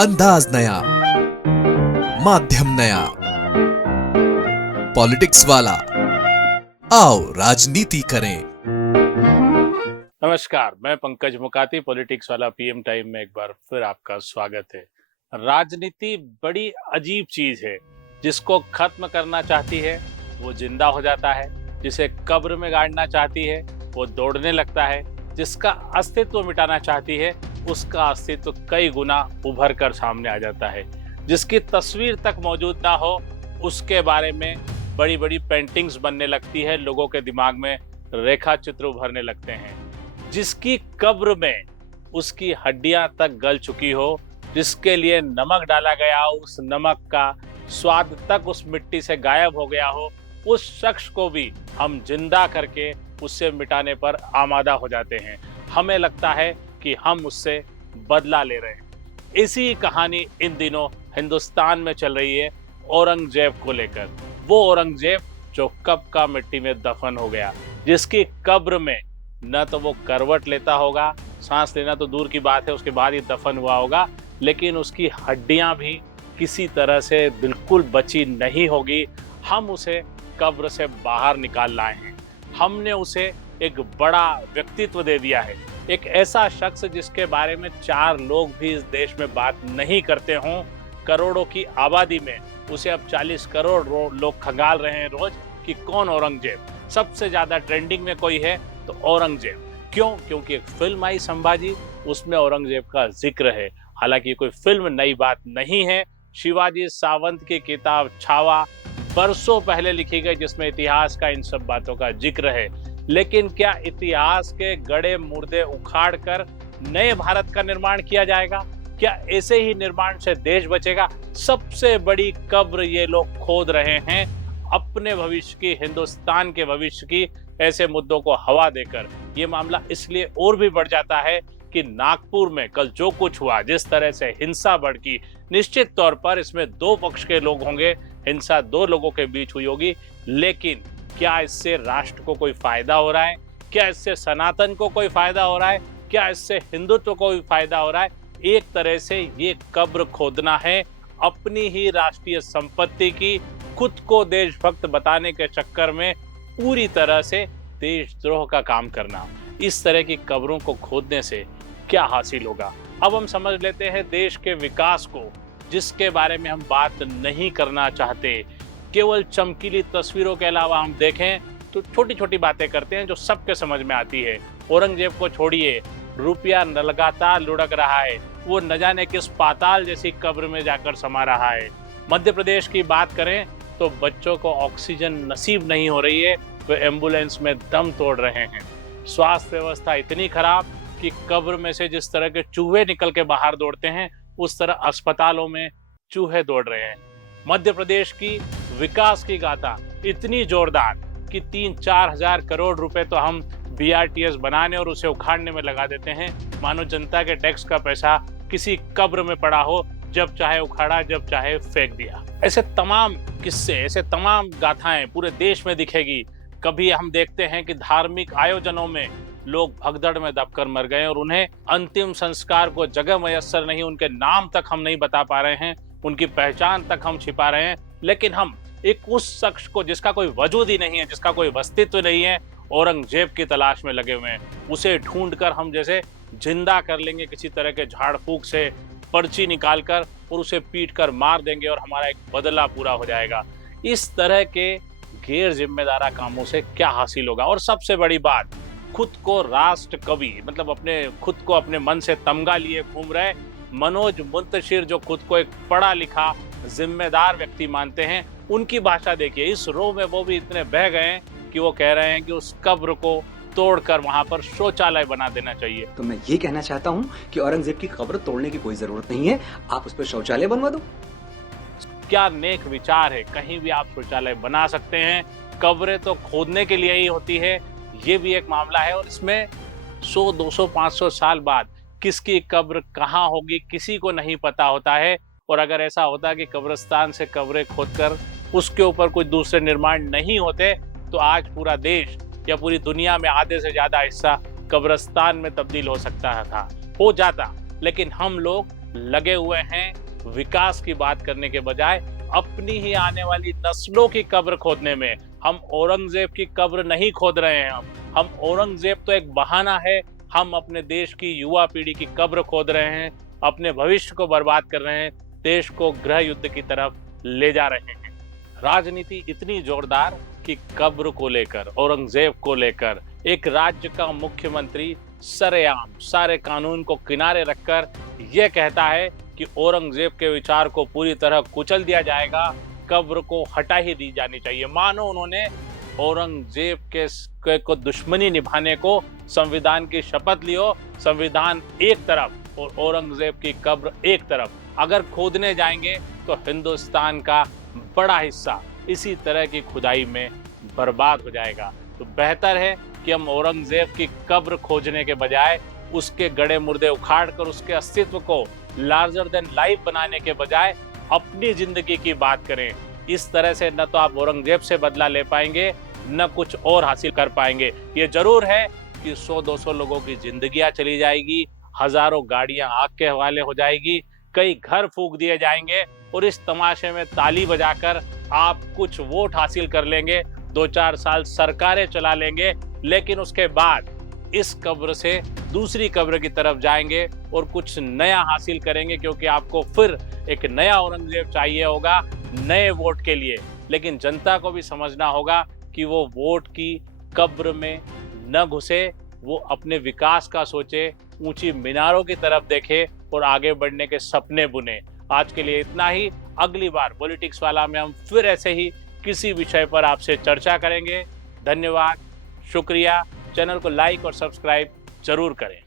अंदाज नया, माध्यम नया, पॉलिटिक्स वाला, आओ राजनीति करें। नमस्कार, मैं पंकज मुकाती, पॉलिटिक्स वाला पीएम टाइम में एक बार फिर आपका स्वागत है। राजनीति बड़ी अजीब चीज है। जिसको खत्म करना चाहती है वो जिंदा हो जाता है, जिसे कब्र में गाड़ना चाहती है वो दौड़ने लगता है, जिसका अस्तित्व मिटाना चाहती है उसका अस्तित्व कई गुना उभर कर सामने आ जाता है। जिसकी तस्वीर तक मौजूद ना हो उसके बारे में बड़ी बड़ी पेंटिंग्स बनने लगती है, लोगों के दिमाग में रेखा चित्र उभरने लगते हैं। जिसकी कब्र में उसकी हड्डियां तक गल चुकी हो, जिसके लिए नमक डाला गया हो, उस नमक का स्वाद तक उस मिट्टी से गायब हो गया हो, उस शख्स को भी हम जिंदा करके उससे मिटाने पर आमादा हो जाते हैं। हमें लगता है कि हम उससे बदला ले रहे हैं। इसी कहानी इन दिनों हिंदुस्तान में चल रही है औरंगजेब को लेकर। वो औरंगजेब जो कब का मिट्टी में दफन हो गया, जिसकी कब्र में न तो वो करवट लेता होगा, सांस लेना तो दूर की बात है, उसके बाद ही दफन हुआ होगा, लेकिन उसकी हड्डियां भी किसी तरह से बिल्कुल बची नहीं होगी। हम उसे कब्र से बाहर निकाल लाए हैं। हमने उसे एक बड़ा व्यक्तित्व दे दिया है। एक ऐसा शख्स जिसके बारे में 4 लोग भी इस देश में बात नहीं करते हों। करोड़ों की आबादी में उसे अब 40 करोड़ लोग खंगाल रहे हैं रोज कि कौन औरंगजेब। सबसे ज्यादा ट्रेंडिंग में कोई है तो औरंगजेब। क्यों? क्योंकि एक फिल्म आई संभाजी, उसमें औरंगजेब का जिक्र है। हालांकि कोई फिल्म नई बात नहीं है। शिवाजी सावंत की किताब छावा बरसों पहले लिखी गई, जिसमें इतिहास का इन सब बातों का जिक्र है। लेकिन क्या इतिहास के गड़े मुर्दे उखाड़ कर नए भारत का निर्माण किया जाएगा? क्या ऐसे ही निर्माण से देश बचेगा? सबसे बड़ी कब्र ये लोग खोद रहे हैं अपने भविष्य की, हिंदुस्तान के भविष्य की, ऐसे मुद्दों को हवा देकर। ये मामला इसलिए और भी बढ़ जाता है कि नागपुर में कल जो कुछ हुआ, जिस तरह से हिंसा भड़की, निश्चित तौर पर इसमें 2 पक्ष के लोग होंगे, हिंसा 2 लोगों के बीच हुई होगी। लेकिन क्या इससे राष्ट्र को कोई फायदा हो रहा है? क्या इससे सनातन को कोई फायदा हो रहा है? क्या इससे हिंदुत्व को कोई फायदा हो रहा है? एक तरह से ये कब्र खोदना है अपनी ही राष्ट्रीय संपत्ति की। खुद को देशभक्त बताने के चक्कर में पूरी तरह से देशद्रोह का काम करना। इस तरह की कब्रों को खोदने से क्या हासिल होगा? अब हम समझ लेते हैं देश के विकास को, जिसके बारे में हम बात नहीं करना चाहते। केवल चमकीली तस्वीरों के अलावा हम देखें तो छोटी छोटी बातें करते हैं जो सबके समझ में आती है। औरंगजेब को छोड़िए, रुपया लगातार लुढ़क रहा है, वो न जाने किस पाताल जैसी कब्र में जाकर समा रहा है। मध्य प्रदेश की बात करें तो बच्चों को ऑक्सीजन नसीब नहीं हो रही है, वे एम्बुलेंस में दम तोड़ रहे हैं। स्वास्थ्य व्यवस्था इतनी खराब कि कब्र में से जिस तरह के चूहे निकल के बाहर दौड़ते हैं, उस तरह अस्पतालों में चूहे दौड़ रहे हैं। मध्य प्रदेश की विकास की गाथा इतनी जोरदार कि 3-4 हजार करोड़ रुपए तो हम BRTS बनाने और उसे उखाड़ने में लगा देते हैं, मानो जनता के टैक्स का पैसा किसी कब्र में पड़ा हो, जब चाहे उखाड़ा, जब चाहे फेंक दिया। ऐसे तमाम किस्से, ऐसे तमाम गाथाएं पूरे देश में दिखेगी। कभी हम देखते हैं कि धार्मिक आयोजनों में लोग भगदड़ में दबकर मर गए और उन्हें अंतिम संस्कार को जगह मयस्सर नहीं, उनके नाम तक हम नहीं बता पा रहे हैं, उनकी पहचान तक हम छिपा रहे हैं। लेकिन हम एक उस शख्स को जिसका कोई वजूद ही नहीं है, जिसका कोई अस्तित्व नहीं है, औरंगजेब की तलाश में लगे हुए हैं। उसे ढूंढकर हम जैसे जिंदा कर लेंगे किसी तरह के झाड़ फूक से, पर्ची निकाल कर, और उसे पीट कर मार देंगे और हमारा एक बदला पूरा हो जाएगा। इस तरह के गैर जिम्मेदारा कामों से क्या हासिल होगा? और सबसे बड़ी बात, खुद को राष्ट्र कवि, मतलब अपने खुद को अपने मन से तमगा लिए घूम रहे मनोज मुंतशिर, जो खुद को एक पढ़ा लिखा जिम्मेदार व्यक्ति मानते हैं, उनकी भाषा देखिए। इस रो में वो भी इतने बह गए हैं कि वो कह रहे हैं कि उस कब्र को तोड़कर वहां पर शौचालय बना देना चाहिए। तो मैं ये कहना चाहता हूँ कि औरंगजेब की कब्र तोड़ने की कोई जरूरत नहीं है, आप उस पर शौचालय बनवा दो। क्या नेक विचार है, कहीं भी आप शौचालय बना सकते हैं। कब्रें तो खोदने के लिए ही होती है, ये भी एक मामला है। और इसमें 100, 200, 500 साल बाद किसकी कब्र कहाँ होगी किसी को नहीं पता होता है। और अगर ऐसा होता कि कब्रिस्तान से कब्रें खोदकर उसके ऊपर कुछ दूसरे निर्माण नहीं होते, तो आज पूरा देश या पूरी दुनिया में आधे से ज्यादा हिस्सा कब्रिस्तान में तब्दील हो सकता था, हो जाता। लेकिन हम लोग लगे हुए हैं विकास की बात करने के बजाय अपनी ही आने वाली नस्लों की कब्र खोदने में। हम औरंगजेब की कब्र नहीं खोद रहे हैं। हम औरंगजेब तो एक बहाना है। हम अपने देश की युवा पीढ़ी की कब्र खोद रहे हैं, अपने भविष्य को बर्बाद कर रहे हैं, देश को गृह युद्ध की तरफ ले जा रहे हैं। राजनीति इतनी जोरदार कि कब्र को लेकर, औरंगजेब को लेकर एक राज्य का मुख्यमंत्री सरेआम सारे कानून को किनारे रखकर यह कहता है कि औरंगजेब के विचार को पूरी तरह कुचल दिया जाएगा, कब्र को हटा ही दी जानी चाहिए। मानो उन्होंने औरंगजेब को दुश्मनी निभाने को संविधान की शपथ ली हो। संविधान एक तरफ और औरंगजेब की कब्र एक तरफ। अगर खोदने जाएंगे तो हिंदुस्तान का बड़ा हिस्सा इसी तरह की खुदाई में बर्बाद हो जाएगा। तो बेहतर है कि हम औरंगजेब की कब्र खोजने के बजाय उसके गड़े मुर्दे उखाड़ कर उसके अस्तित्व को लार्जर देन लाइफ बनाने के बजाय अपनी जिंदगी की बात करें। इस तरह से न तो आप औरंगजेब से बदला ले पाएंगे, न कुछ और हासिल कर पाएंगे। ये जरूर है कि 100-200 लोगों की जिंदगियां चली जाएगी, हजारों गाड़ियां आग के हवाले हो जाएगी, कई घर फूंक दिए जाएंगे और इस तमाशे में ताली बजाकर आप कुछ वोट हासिल कर लेंगे, 2-4 साल सरकारें चला लेंगे, लेकिन उसके बाद इस कब्र से दूसरी कब्र की तरफ जाएंगे और कुछ नया हासिल करेंगे, क्योंकि आपको फिर एक नया औरंगजेब चाहिए होगा नए वोट के लिए। लेकिन जनता को भी समझना होगा कि वो वोट की कब्र में न घुसे, वो अपने विकास का सोचे, ऊंची मीनारों की तरफ देखे और आगे बढ़ने के सपने बुने। आज के लिए इतना ही। अगली बार पॉलिटिक्स वाला में हम फिर ऐसे ही किसी विषय पर आपसे चर्चा करेंगे। धन्यवाद, शुक्रिया। चैनल को लाइक और सब्सक्राइब जरूर करें।